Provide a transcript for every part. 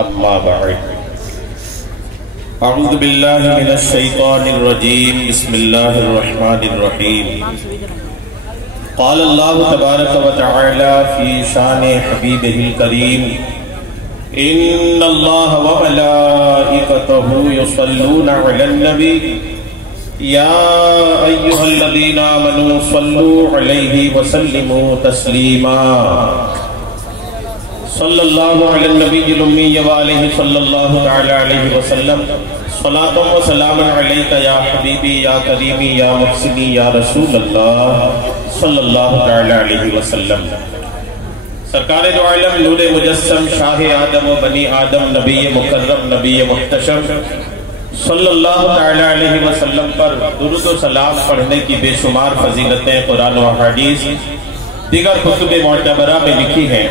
اما بعد اعوذ باللہ من الشیطان الرجیم بسم اللہ الرحمن الرحیم قال اللہ تبارک و تعالی فی شان حبیبہ الکریم ان اللہ و ملائکتہ یصلون علی النبی یا ایہا الذین آمنوا صلوا علیہ وسلموا تسلیما صلی اللہ علی النبی الامی وآلہ صلی اللہ تعالی علیہ وسلم صلاۃ و سلام علیک یا حبیبی یا کریمی یا محسنی یا رسول اللہ صلی اللہ تعالی علیہ وسلم۔ سرکار دو عالم نور مجسم شاہ آدم و بنی آدم نبی مکرم نبی محتشم صلی اللہ تعالی علیہ وسلم پر درود و سلام پڑھنے کی بے شمار فضیلتیں قرآن و حدیث دیگر کتب معتبرہ میں لکھی ہیں۔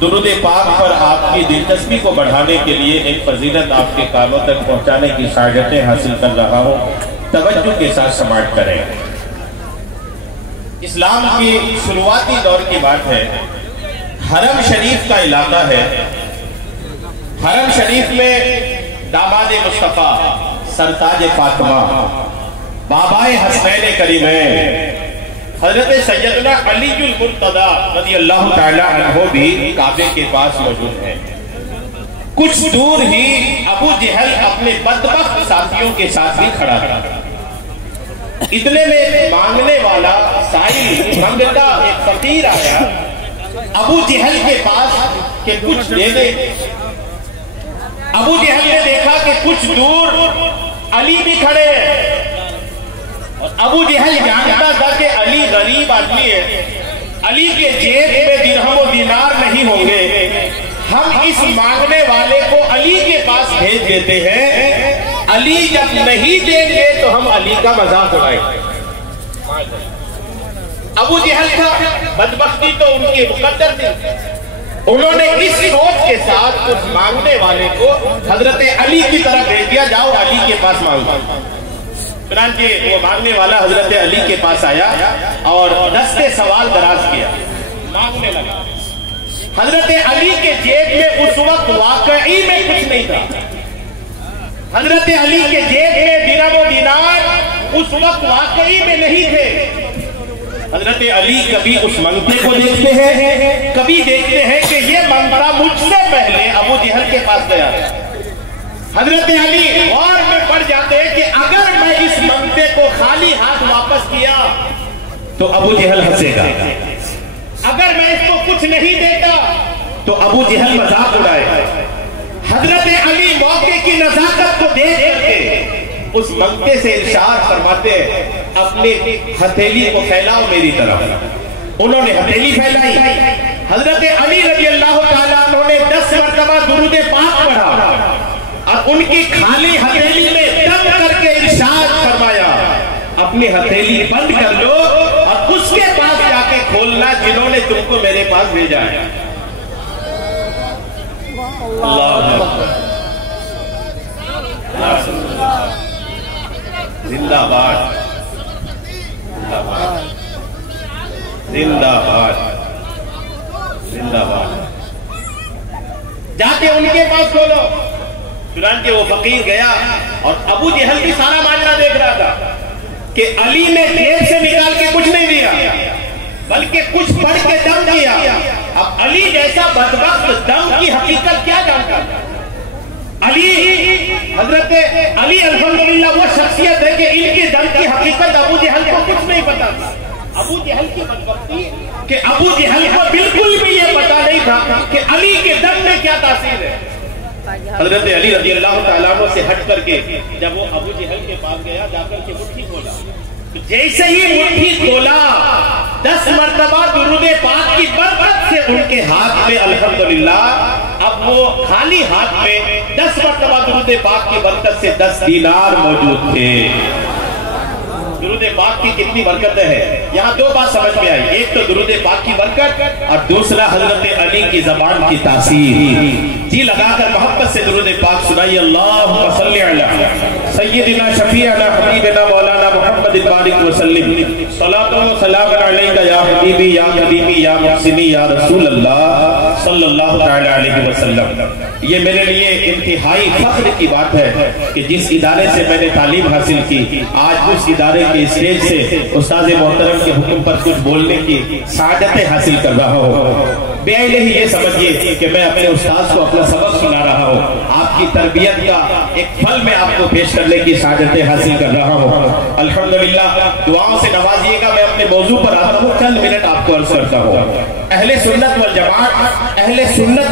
درود پاک پر آپ کی دلچسپی کو بڑھانے کے لیے ایک فضیلت آپ کے کانوں تک پہنچانے کی سعادتیں حاصل کر رہا ہوں، توجہ کے ساتھ سماعت کریں۔ اسلام کی شروعاتی دور کی بات ہے، حرم شریف کا علاقہ ہے۔ حرم شریف میں داماد مصطفیٰ سرتاج فاطمہ بابائے حسنین کریمین حضرت سیدنا علی المرتضی رضی اللہ تعالی عنہ بھی کعبے کے پاس موجود ہیں۔ کچھ دور ہی ابو جہل اپنے بدبخت ساتھیوں کے ساتھ بھی کھڑا تھا۔ اتنے میں مانگنے والا سائل منگتا ایک فقیر آیا ابو جہل کے پاس کہ کچھ دے دے۔ ابو جہل نے دیکھا کہ کچھ دور علی بھی کھڑے ہیں۔ ابو جہل جانتا تھا کہ علی غریب آدمی ہے، علی کے جیب میں درہم و دینار نہیں ہوں گے، ہم اس مانگنے والے کو علی کے پاس بھیج دیتے ہیں، علی جب نہیں دیں گے تو ہم علی کا مذاق اڑائیں گے۔ ابو جہل تھا، بدبختی تو ان کی مقدر تھی، انہوں نے اس سوچ کے ساتھ اس مانگنے والے کو حضرت علی کی طرف بھیج دیا، جاؤ علی کے پاس مانگو۔ چنانچہ وہ مانگنے والا حضرت علی کے پاس آیا اور دستے سوال دراز کیا، مانگنے لگا۔ حضرت علی کے جیب میں اس وقت واقعی میں کچھ نہیں تھا۔ حضرت علی کے جیب میں درہم و دینار اس وقت واقعی میں نہیں تھے۔ حضرت علی کبھی اس منگتے کو دیکھتے ہیں، کبھی دیکھتے ہیں کہ یہ منگتا مجھ سے پہلے ابو جہل کے پاس گیا۔ حضرت علی غور میں پڑ جاتے ہیں کہ اگر میں اس منگتے کو خالی ہاتھ واپس کیا تو ابو جہل ہنسے گا، اگر میں اس کو کچھ نہیں دیتا تو ابو جہل مذاق اڑائے۔ حضرت علی موقع کی نزاکت کو دیکھ کر کے اس منگتے سے ارشاد فرماتے ہیں اپنی ہتھیلی کو پھیلاؤ میری طرف۔ انہوں نے ہتھیلی پھیلائی، حضرت علی رضی اللہ تعالیٰ عنہ نے 10 مرتبہ درود پاک پڑھا اور ان کی خالی ہتھیلی میں دم کر کے ارشاد فرمایا اپنی ہتھیلی بند کر لو اور اس کے پاس جا کے کھولنا جنہوں نے تم کو میرے پاس بھیجا ہے۔ اللہ زندہ باد، زندہ باد، زندہ باد۔ جا کے ان کے پاس کھولو۔ چنانچہ وہ فقیر گیا اور ابو جہل بھی سارا معاملہ دیکھ رہا تھا کہ علی نے جیب سے نکال کے کچھ نہیں دیا بلکہ کچھ پڑھ کے دم دیا۔ اب علی جیسا بدبخت دم کی حقیقت کیا جانتا تھا؟ علی حضرت علی الحمدللہ وہ شخصیت ہے کہ ان کے دم کی حقیقت ابو جہل کو کچھ نہیں پتا تھا۔ ابو جہل کی بدبختی کہ ابو جہل کو بالکل بھی یہ پتا نہیں تھا کہ علی کے دم میں کیا تاثیر ہے۔ حضرت علی رضی اللہ تعالیٰ عنہ سے ہٹ کر کے جب وہ ابو جہل کے پاس گیا، جا کر کے مٹھی کھولا، جیسے ہی مٹھی کھولا 10 مرتبہ درود پاک کی برکت سے ان کے ہاتھ میں الحمدللہ اب وہ خالی ہاتھ میں 10 مرتبہ درود پاک کی برکت سے 10 دینار موجود تھے۔ درود پاک کی کتنی برکتیں ہیں، یہاں دو بات سمجھ میں آئی، ایک تو درود پاک کی برکت اور دوسرا حضرت علی کی زبان کی تاثیر۔ جی لگا کر محبت سے درود پاک سنائیے، اللہم صلی علی سیدنا شفیعنا حبیبنا مولانا محمد بارک وسلم، صلاۃ و سلام علیک یا حبیبی یا کریمی یا محسنی یا رسول اللہ صلی اللہ تعالی علیہ وسلم۔ یہ میرے لیے انتہائی فخر کی بات ہے کہ جس ادارے سے میں نے تعلیم حاصل کی، آج اس ادارے کے اسٹیج سے استاد محترم کے حکم پر کچھ بولنے کی سعادتیں حاصل کر رہا ہوں۔ بے الہی یہ سمجھیے کہ میں اپنے استاد کو اپنا سبق سنا رہا ہوں، آپ کی تربیت کا ایک پھل میں آپ کو پیش کرنے کی سعادتیں حاصل کر رہا ہوں۔ الحمدللہ دعاؤں سے نوازیے گا۔ میں اپنے موضوع پر آتا ہوں، چند منٹ آپ کو عرض کرتا ہوں۔ اہل سنت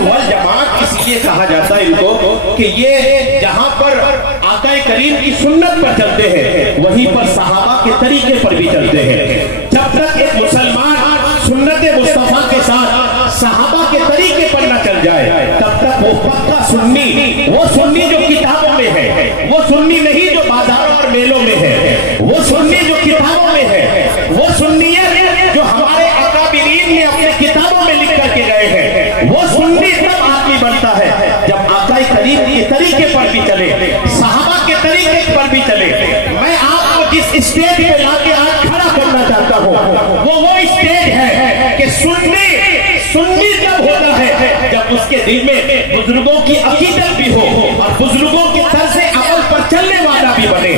والجماعت اس لیے کہا جاتا ہے ان کو کہ یہ جہاں پر آقا کریم کی سنت پر چلتے ہیں وہیں پر صحابہ کے طریقے پر بھی چلتے ہیں۔ جب تک ایک مسلمان سنت مصطفیٰ کے ساتھ صحابہ کے طریقے پر نہ چل جائے تب تک وہ پکا سنی، وہ سنی جو کتابوں میں ہے، وہ سنی نہیں جو بازاروں اور میلوں میں ہے، وہ سنی جو کتابوں میں ہے، وہ سنیت جو ہمارے اکابرین نے اپنے کتابوں میں لکھ کر کے گئے ہیں، وہ سنی تب آدمی بنتا ہے جب آقا کریم کے طریقے پر بھی چلے، صحابہ کے طریقے پر بھی چلے۔ میں آپ کو جس اسٹیج پہ لا کے آج کھڑا کرنا چاہتا ہوں وہ اسٹیج ہے کہ سنی تب ہوتا ہے جب اس کے دل میں بزرگوں کی عقیدت بھی ہو اور بزرگوں کے طرز عمل پر چلنے والا بھی بنے۔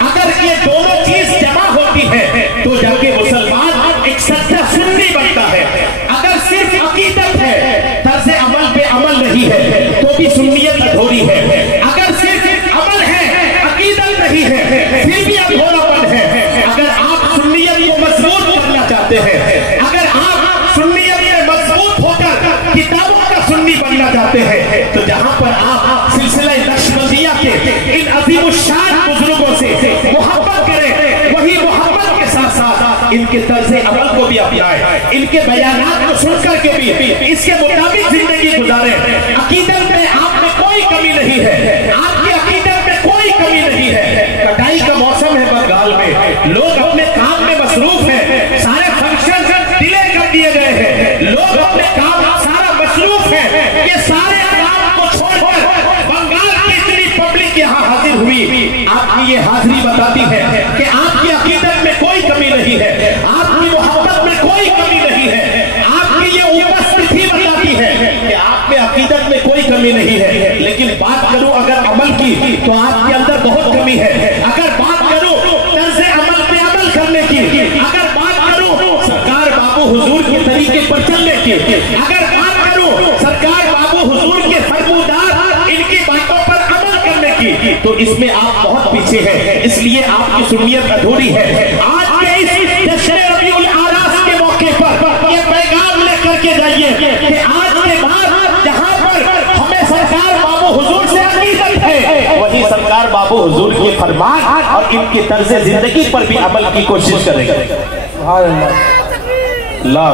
اگر یہ دونوں چیز جمع ہوتی ہے تو جا کے مسلمان ایک سچا سنی بنتا ہے۔ اگر صرف عقیدت ہے، طرز عمل پہ عمل نہیں ہے تو بھی سنیت ادھوری ہے۔ اگر صرف عمل ہے، عقیدت نہیں ہے، پھر بھی ادھورا پن ہے۔ اگر آپ سنیت کو مضبوط کرنا چاہتے ہیں، اگر آپ سنیت میں مضبوط ہو کر کتابوں کا سنی بننا چاہتے ہیں تو جہاں پر آپ سلسلہ نقشبندیہ کے ان عظیم الشان بزرگوں سے محبت کریں، وہی محبت کے ساتھ ساتھ ان کے طرز عمل کو بھی اپنائیں، ان کے بیانات کو سن کر کے بھی اس کے مطابق زندگی گزاریں۔ عقیدت میں آپ میں کوئی کمی نہیں ہے، آپ کی عقیدت میں کوئی کمی نہیں ہے۔ کٹائی کا موسم ہے بنگال میں، لوگ اپنے کام میں مصروف ہیں، سارے فنکشن ڈیلے کر دیے گئے ہیں، لوگ اپنے کام سارا مصروف ہے۔ یہ سارے کام کو چھوڑ کر بنگال کی اتنی پبلک یہاں حاضر ہوئی، آپ کی یہ حاضری بتاتی ہے کہ آپ کی عقیدت میں کوئی کمی نہیں ہے، آپ کی محبت میں کوئی کمی نہیں ہے، آپ کی یہ اپستھتی بتاتی ہے کہ آپ میں عقیدت میں کوئی کمی نہیں ہے۔ لیکن بات کروں اگر عمل کی تو آپ کے اندر بہت کمی ہے۔ اگر بات کروں طرز عمل پہ عمل کرنے کی، اگر بات کروں سرکار بابو حضور کے طریقے پر چلنے کی، اگر بات کروں سرکار بابو حضور کے فرمودات ان کی باتوں پر عمل کرنے کی، تو اس میں آپ بہت پیچھے ہیں، اس لیے آپ کی سنیت ادھوری ہے۔ آج کے اس جشن ربیع الاعراس کے موقع پر یہ پیغام لے کر کے جائیے کہ آج کے بعد جہاں پر ہمیں سرکار بابو حضور سے عقیدت ہے وہی سرکار بابو حضور کے فرمان اور ان کی طرز زندگی پر بھی عمل کی کوشش کریں گے۔ سبحان اللہ،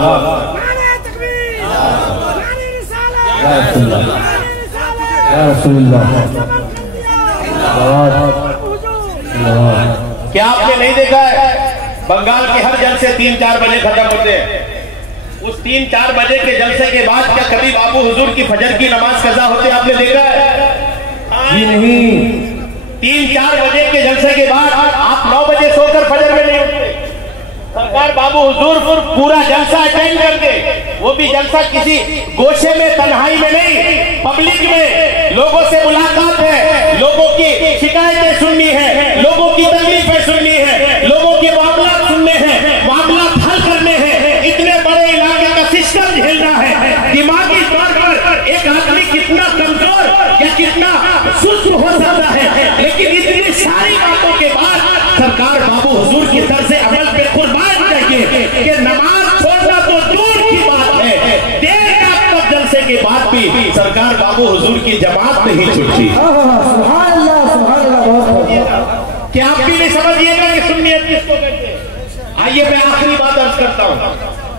کیا آپ نے نہیں دیکھا ہے بنگال کے ہر جلسے 3-4 بجے ختم ہوتے ہیں؟ اس 3-4 بجے کے جلسے کے بعد کیا کبھی بابو حضور کی فجر کی نماز قضا ہوتے آپ نے دیکھا ہے؟ جی نہیں۔ 3-4 بجے کے جلسے کے بعد آپ 9 بجے سو کر فجر میں نہیں اٹھتے۔ سرکار بابو حضور پورا جلسہ اٹینڈ کر کے، وہ بھی جلسہ کسی گوشے میں تنہائی میں نہیں، پبلک میں لوگوں سے ملاقات ہے، لوگوں کی شکایتیں سننی ہے، لوگوں کی تکلیفیں سننی ہے، لوگوں کے معاملات سننے ہیں، معاملات حل کرنے ہیں، اتنے بڑے علاقے کا سسٹم جھیلنا ہے۔ دماغی طور پر ایک آدمی کتنا کمزور یا کتنا سست ہو سکتا ہے، لیکن اتنی ساری باتوں کے بعد سرکار بابو حضور کی طرز عمل پہ قربان چاہیے کہ نماز چھوڑنا تو دور کی بات ہے، دیر رات تک جلسے کے بعد بھی سرکار بابو حضور کی جماعت نہیں چھوٹتی۔ سبحان اللہ، سبحان اللہ۔ کیا آپ بھی نہیں سمجھیے گا کہ سنیت کس کو کہتے ہیں؟ آئیے میں آخری بات عرض کرتا ہوں۔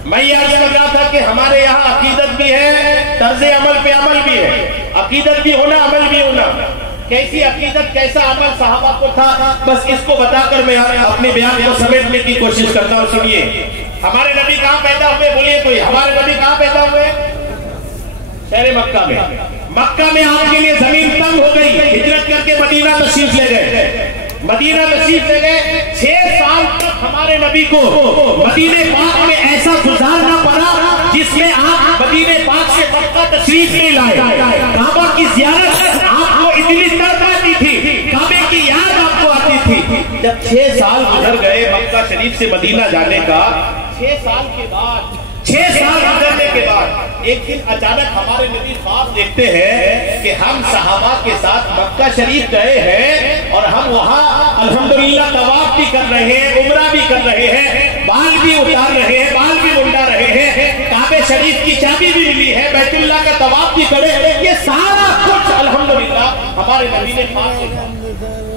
میں یہ عرض کر رہا تھا کہ ہمارے یہاں عقیدت بھی ہے، طرز عمل پہ عمل بھی ہے، عقیدت بھی ہونا، عمل بھی ہونا۔ کیسی عقیدت، کیسا عمل صحابہ کو تھا، بس اس کو بتا کر میں اپنے بیان کو سمیٹنے کی کوشش کرتا ہوں۔ سنیے، ہمارے نبی کہاں پیدا ہوئے؟ بولیے کوئی، ہمارے نبی کہاں پیدا ہوئے؟ شہر مکہ میں۔ مکہ میں آپ کے لیے زمین تنگ ہو گئی، ہجرت کر کے مدینہ تشریف لے گئے۔ مدینہ تشریف لے گئے. 6 سال تک ہمارے نبی کو مدینہ پاک میں ایسا گزارنا پڑا جس میں آپ مدینہ پاک سے مکہ تشریف نہیں لائے. کعبہ کی زیارت آپ کو اتنی تر آتی تھی, کعبے کی یاد آپ کو آتی تھی. جب 6 سال گزر گئے مکہ شریف سے مدینہ جانے کا, 6 سال کے بعد 6 سال گزرنے کے بعد ایک دن اچانک ہمارے نبی خواب دیکھتے ہیں کہ ہم صحابہ کے ساتھ مکہ شریف گئے ہیں اور ہم وہاں الحمدللہ طواف بھی کر رہے ہیں, عمرہ بھی کر رہے ہیں, بال بھی اتار رہے ہیں, بال بھی منڈا رہے ہیں, کعبہ شریف کی چابی بھی ملی ہے, بیت اللہ کا طواف بھی کرے. یہ سارا کچھ الحمدللہ ہمارے نبی نے خواب دیکھا.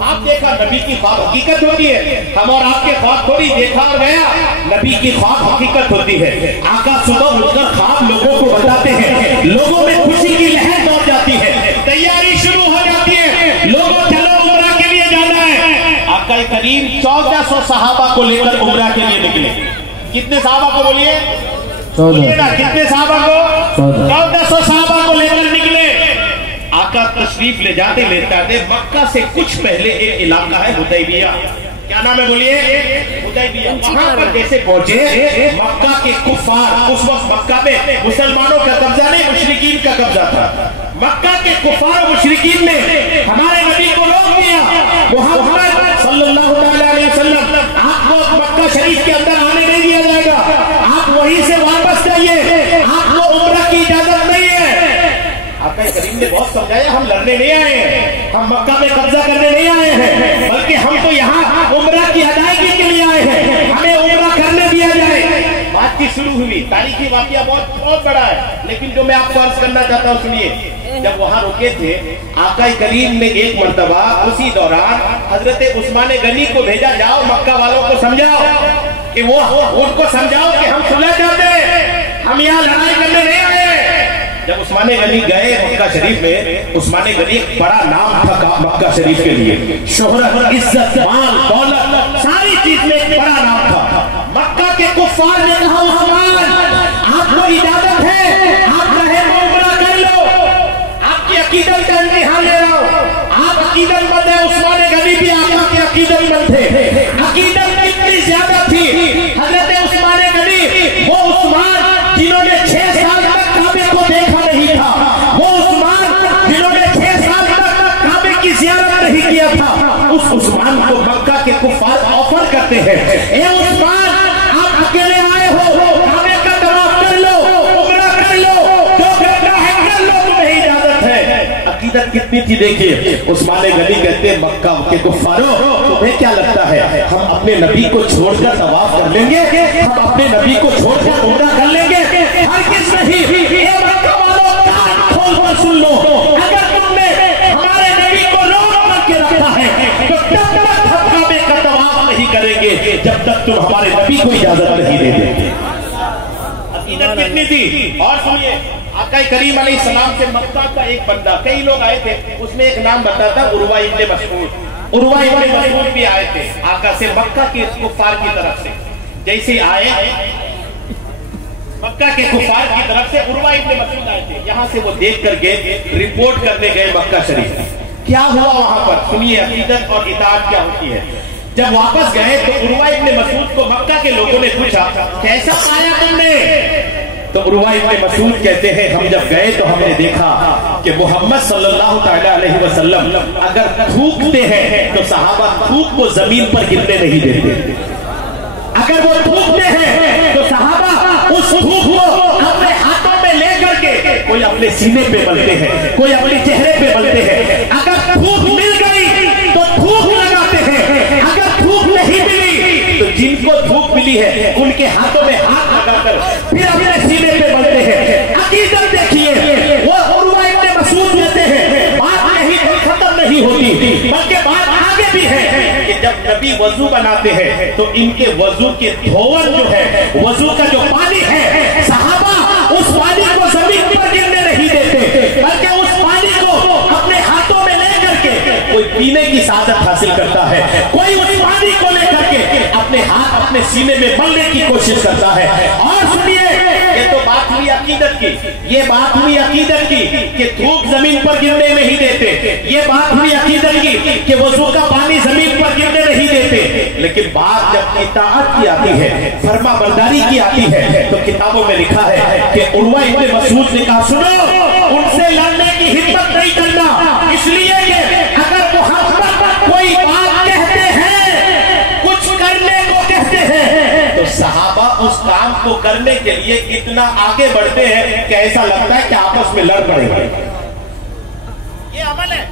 آپ دیکھا نبی کی خواب حقیقت ہوتی ہے. ہم اور آپ کے خواب تھوڑی دیکھا اور گیا, نبی کی خواب حقیقت ہوتی ہے. آقا صبح اٹھ کر خواب لوگوں کو بتاتے ہیں, لوگوں میں خوشی کی لہر دوڑ جاتی ہے, تیاری شروع ہو جاتی ہے, لوگوں چلو عمرہ کے لیے جانا ہے. آقا کریم 1400 صحابہ کو لے کر عمرہ کے لیے نکلے. کتنے صحابہ کو بولیے؟ کتنے صحابہ کو؟ 1400 صحابہ کو لے کر نکلے. آقا تشریف لے جاتے مکہ سے کچھ پہلے ایک علاقہ ہے حدیبیہ. کیا نام ہے بولیے؟ حدیبیہ. وہاں پر جیسے پہنچے مکہ کے کفار, اس وقت مکہ میں مسلمانوں کا قبضہ نہیں مشرکین کا قبضہ تھا. مکہ کے کفار و مشرکین نے ہمارے نبی کو روک دیا. محمد صلی اللہ علیہ وسلم آپ کو مکہ شریف کے اندر آنے نہیں دیا جائے گا, آپ وہیں سے واپس جائیے, آپ کو عمرہ کی اجازت نہیں ہے. آقا کریم نے بہت سمجھایا, ہم لڑنے نہیں آئے ہیں, ہم مکہ میں قبضہ کرنے نہیں آئے ہیں, بلکہ ہم تو یہاں عمرہ کی ادائیگی کے لیے آئے ہیں, ہمیں عمرہ کرنے دیا جائے. بات کی شروع ہوئی. تاریخی واقعہ بہت بڑا ہے, لیکن جو میں آپ کو عرض کرنا چاہتا ہوں سنیے. جب وہاں رکے تھے آقا کریم نے ایک مرتبہ اسی دوران حضرت عثمان غنی کو بھیجا, جاؤ مکہ والوں کو سمجھاؤ کہ وہ ان کو سمجھاؤ کہ ہم صلح چاہتے ہیں, ہم یہاں لڑائی کرنے نہیں آئے. جب عثمان غنی گئے مکہ شریف میں, عثمان غنی ایک بڑا نام تھا مکہ شریف کے لیے, شہرت, عزت, مال, دولت, ساری چیز میں ایک بڑا نام تھا. مکہ کے کفار نے کہا عثمان آپ کو اجازت ہے, آپ رہے عمرہ کر لو, آپ کی عقیدت کا امتحان لے رہا ہوں. آپ عقیدت مند ہیں, عثمان غنی بھی آقا کے عقیدت مند تھے. عقیدت کتنی زیادہ تھی, حضرت عثمان غنی وہ عثمان جنہوں نے 6 سال تک کعبے کو دیکھا نہیں تھا, وہ عثمان جنہوں نے 6 سال تک کعبے کی زیارت نہیں کیا تھا, اس عثمان کو مکہ کے کفار آفر کرتے ہیں, اے عثمان آپ اکیلے آئے ہو, کعبے کا طواف کر لو, عمرہ کر لو, جو کرنا ہے کر لو, تمہیں اجازت ہے. عقیدت کتنی تھی دیکھیے. عثمان غنی کہتے ہیں مکہ کے کفاروں تمہیں کیا لگتا ہے ہم اپنے نبی کو چھوڑ کر طواف کر لیں گے, ہم اپنے نبی کو چھوڑ کر عمرہ کر لیں گے؟ ہرگز نہیں. اے مکہ والوں کان کھول کر سن لو, اگر تم نے ہمارے نبی کو روک کر کے رکھا ہے تو تب تک ہم کعبے کا طواف نہیں کریں گے جب تک تم ہمارے نبی کو اجازت نہیں دے دیں. عقیدت کتنی تھی. اور سنیے آقا کریم علیہ السلام سے مکہ کا ایک بندہ, کئی لوگ آئے تھے, اس میں ایک نام بتاتا عروہ ابن مسعود. عروہ ابن مسعود بھی آئے تھے آقا سے مکہ کے کفار کی طرف سے. جیسے آئے مکہ کے کفار کی طرف سے عروہ ابن مسعود آئے تھے, یہاں سے وہ دیکھ کر گئے, رپورٹ کرنے گئے مکہ شریف. کیا ہوا وہاں پر سنیے عقیدت اور اطاعت کیا ہوتی ہے. جب واپس گئے تو عروہ ابن مسعود کو مکہ کے لوگوں نے پوچھا کیسا پایا تم نے؟ تو عروہ ابن مسعود کہتے ہیں ہم جب گئے تو ہم نے دیکھا کہ محمد صلی اللہ تعالی علیہ وسلم اگر تھوکتے ہیں تو صحابہ تھوک کو زمین پر گرنے نہیں دیتے. اگر وہ تھوکتے ہیں تو صحابہ اس تھوک کو اپنے ہاتھوں میں لے کر کے کوئی اپنے سینے پہ ملتے ہیں, کوئی اپنے چہرے پہ ملتے ہیں. اگر تھوک مل گئی تو تھوک لگاتے ہیں, اگر تھوک نہیں ملی تو جن کو تھوک ملی ہے ان کے ہاتھوں میں ہاتھ لگا کر پھر اپنے سینے پہ ملتے ہیں. عقیدت دیکھیے, وہ عروہ ابن مسعود کہتے ہیں بات نہیں ختم نہیں ہوتی بلکہ بات آگے بھی ہے کہ جب نبی وضو بناتے ہیں تو ان کے وضو کے دھون جو ہے, وضو کا جو پانی ہے, صحابہ اس پانی کو زمین پر گرنے نہیں دیتے بلکہ اس پانی کو اپنے ہاتھوں میں لے کر کے کوئی پینے کی سعادت حاصل کرتا ہے, کوئی اس پانی کو لے کر کے اپنے ہاتھ اپنے سینے میں ملنے کی کوشش کرتا ہے. اور سنیے یہ تو بات ہوئی عقیدت کی, یہ بات ہوئی عقیدت کی کہ تھوک زمین پر گرنے نہیں دیتے, یہ بات ہوئی عقیدت کی کہ وضو کا پانی زمین پر تھے، لیکن بات جب اطاعت کی آتی ہے، فرما برداری کی آتی ہے، تو کتابوں میں لکھا ہے کہ عروہ ابن مسعود نے کہا سنو ان سے لڑنے کی ہمت نہیں کرنا، اس لیے کہ اگر محمد کوئی بات کہتے ہیں، کچھ کرنے کو کہتے ہیں، تو صحابہ اس کام کو کرنے کے لیے اتنا آگے بڑھتے ہیں کہ ایسا لگتا ہے کہ آپس میں لڑ پڑے گا۔ یہ عمل ہے۔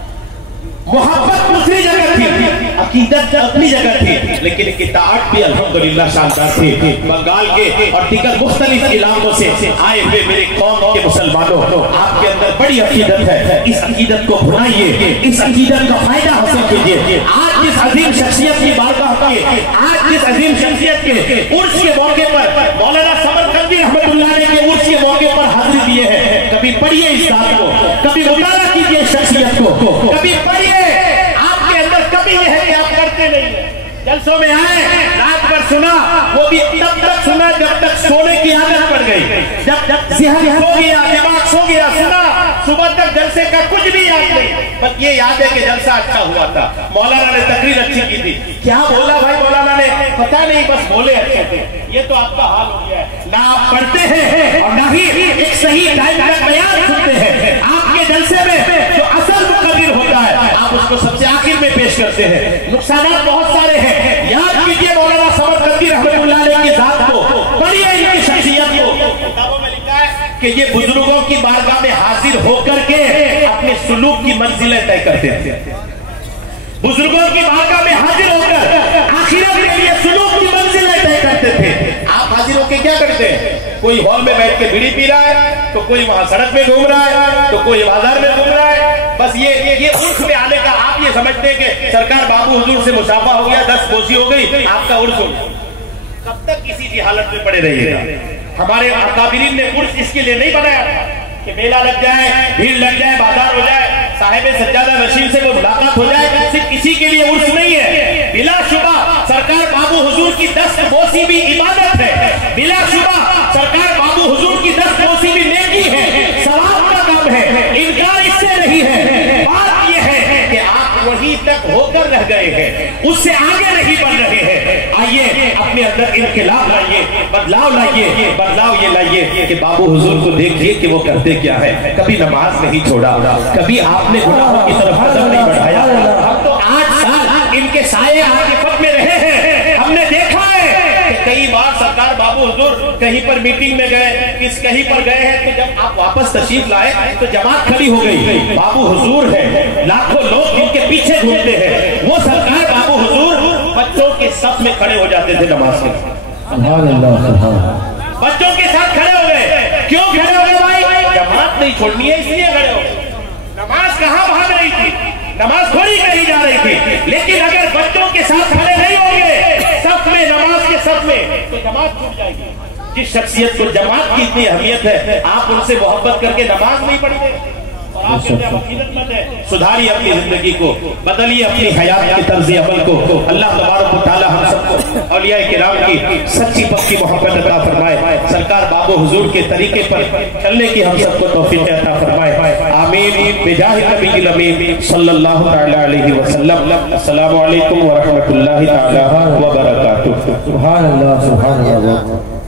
محبت دوسری جگہ تھی، عقیدت اپنی جگہ تھی، لیکن اطاعت بھی الحمدللہ شاندار تھی۔ بنگال کے اور دیگر مختلف علاقوں سے آئے ہوئے میرے قوم کے مسلمانوں، آپ کے اندر بڑی عقیدت ہے، اس عقیدت کو بھلائیے، اس عقیدت کا فائدہ حاصل کیجیے۔ آج جس عظیم شخصیت کی بارگاہ کے، آج جس عظیم شخصیت کے عرس کے موقع پر مولانا سمرقندی رحمۃ اللہ علیہ کے عرس کے موقع پر حاضری دیے ہیں، کبھی پڑھیے اس ذات کو، کبھی مطالعہ کیجیے اس شخصیت کو، کبھی پڑھیے۔ آپ کے اندر کبھی یہ ہے کہ آپ کرتے نہیں ہیں، جلسوں میں آئے، رات بھر سنا، وہ بھی تب تک سنا جب تک سونے کی عادت پڑ گئی، جب ذہن سو گیا، دماغ سو گیا، سنا، صبح تک جلسے کا کچھ بھی یاد نہیں، بس یہ یاد ہے کہ جلسہ اچھا ہوا تھا، مولانا نے تقریر اچھی کی تھی، کیا بولا بھائی مولانا نے پتہ نہیں، بس بولے اچھے تھے۔ یہ تو آپ کا حال ہو گیا ہے، نہ آپ پڑھتے ہیں اور نہ ہی ایک صحیح ٹائم کا بیان سنتے ہیں۔ آپ کے جلسے میں جو اصل مقرر ہوتا ہے آپ اس کو سب سے آخر میں پیش کرتے ہیں۔ نقصانات بہت سارے ہیں، یاد کیجئے مولانا سمرقندی رحمۃ اللہ علیہ کی ذات کو، پڑھیے ان کی شخصیت کو۔ کتابوں میں لکھا ہے کہ یہ بزرگوں کی بارگاہ میں حاضر ہو کر کے اپنے سلوک کی منزلیں طے کرتے تھے، بزرگوں کی بارگاہ میں حاضر ہو کر آخرت کے لیے سلوک کی منزلیں طے کرتے تھے۔ آپ حاضر ہو کے کیا کرتے ہیں؟ کوئی ہال میں بیٹھ کے بیڑی پی رہا ہے، تو کوئی وہاں سڑک میں گھوم رہا ہے، تو کوئی بازار میں گھوم رہا ہے، بس یہ عرس میں آنے کا آپ یہ سمجھتے ہیں کہ سرکار بابو حضور سے مصافحہ ہو گیا، 10 بوسی ہو گئی، آپ کا عرس ہو گیا۔ کب تک کسی کی حالت میں پڑے رہیے گا؟ ہمارے اکابرین نے عرس اس کے لیے نہیں بنایا کہ میلہ لگ جائے، بھیڑ لگ جائے، بازار ہو جائے، صاحب سجادہ نشین سے وہ ملاقات ہو جائے، صرف اسی کے لیے عرس نہیں ہے۔ بلا شبہ سرکار بابو حضور کی 10 بوسی بھی عبادت ہے، بلا شبہ سرکار بابو حضور کی 10 بوسی بھی نیکی ہے، ثواب کا کام ہے، انکار اس سے نہیں ہے۔ بات یہ ہے کہ آپ وہیں تک ہو کر رہ گئے ہیں، اس سے آگے نہیں بڑھ رہے ہیں۔ آئیے اپنے اندر انقلاب لائیے، بدلاؤ لائیے، بدلاؤ یہ لائیے کہ بابو حضور کو دیکھیے کہ وہ کرتے کیا ہے، کبھی نماز نہیں چھوڑا، کبھی آپ نے گناہوں کی طرف قدم نہیں بڑھایا۔ ہم تو 8 سال ان کے سائے عاطفت میں رہے ہیں، ہم نے دیکھا ہے کہ کئی بار سرکار بابو حضور کہیں پر میٹنگ میں گئے، کہیں پر گئے ہیں، تو جب آپ واپس تشریف لائے تو جماعت کھڑی ہو گئی، بابو حضور ہے، لاکھوں لوگ جن کے پیچھے گھومتے ہیں، وہ سرکار بابو حضور بچوں کے صف میں کھڑے ہو جاتے تھے نماز میں۔ سبحان اللہ، سبحان اللہ۔ بچوں کے ساتھ کھڑے ہو گئے، کیوں کھڑے ہو گئے بھائی؟ جماعت نہیں چھوڑنی ہے اس لیے کھڑے ہو گئے۔ نماز کہاں بھاگ رہی تھی؟ نماز تھوڑی کہیں جا رہی تھی، لیکن اگر بچوں کے ساتھ کھڑے نہیں ہوں گے صف میں، نماز کے صف میں، تو جماعت چھوٹ جائے گی۔ جس شخصیت کو جماعت کی اتنی اہمیت ہے، آپ ان سے محبت کر کے نماز نہیں پڑھتے، اور آپ کہتے ہیں عقیدت مند ہے۔ سدھاریے اپنی زندگی کو، بدلیے اپنی حیات کی طرز عمل کو۔ اللہ تبارک و تعالی ہم سب کو اولیاء کرام کی سچی پکی محبت عطا فرمائے، سرکار بابو حضور کے طریقے پر چلنے کی ہم سب کو توفیق عطا فرمائے، آمین بجاہ نبی الامین صلی اللہ تعالی علیہ وسلم۔ السلام علیکم ورحمۃ اللہ تعالی وبرکاتہ۔ سبحان اللہ، سبحان اللہ۔